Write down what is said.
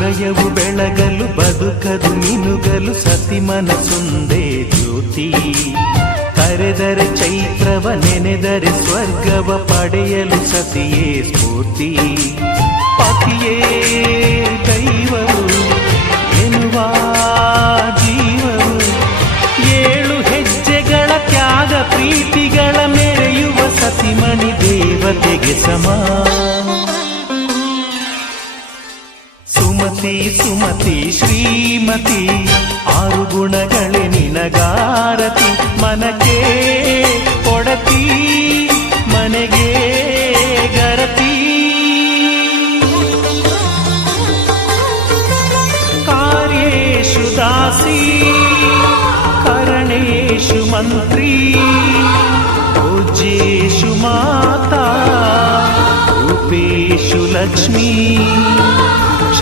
ಹೃದಯವು ಬೆಳಗಲು ಬದುಕದು ಮಿನುಗಲು ಸತಿ ಮನಸೊಂದೇ ಜ್ಯೋತಿ. ಕರೆದರೆ ಚೈತ್ರವ ನೆನೆದರೆ ಸ್ವರ್ಗವ ಪಡೆಯಲು ಸತಿಯೇ ಸ್ಫೂರ್ತಿ. ಪತಿಯೇ ದೈವವು ಎನ್ನುವ ಜೀವವು, 7 ಹೆಜ್ಜೆಗಳ ತ್ಯಾಗ ಪ್ರೀತಿಗಳ ಮೆರೆಯುವ ಸತಿಮಣಿ ದೇವತೆಗೆ ಸಮ. ಸುಮತಿ ಸುಮತಿ ಶ್ರೀಮತಿ 6 ಗುಣಗಳೇ ನಿನಗಾರತಿ. ಮನಕ್ಕೆ ಕೊಡತಿ ಮನೆಗೆ ಗರತಿ. ಕಾರ್ಯೇಷು ದಾಸಿ ಕರಣೇಷು ಮಂತ್ರಿ. ಪೂಜ್ಯೇಷು ಮಾತಾ ರೂಪೇಷು ಲಕ್ಷ್ಮೀ.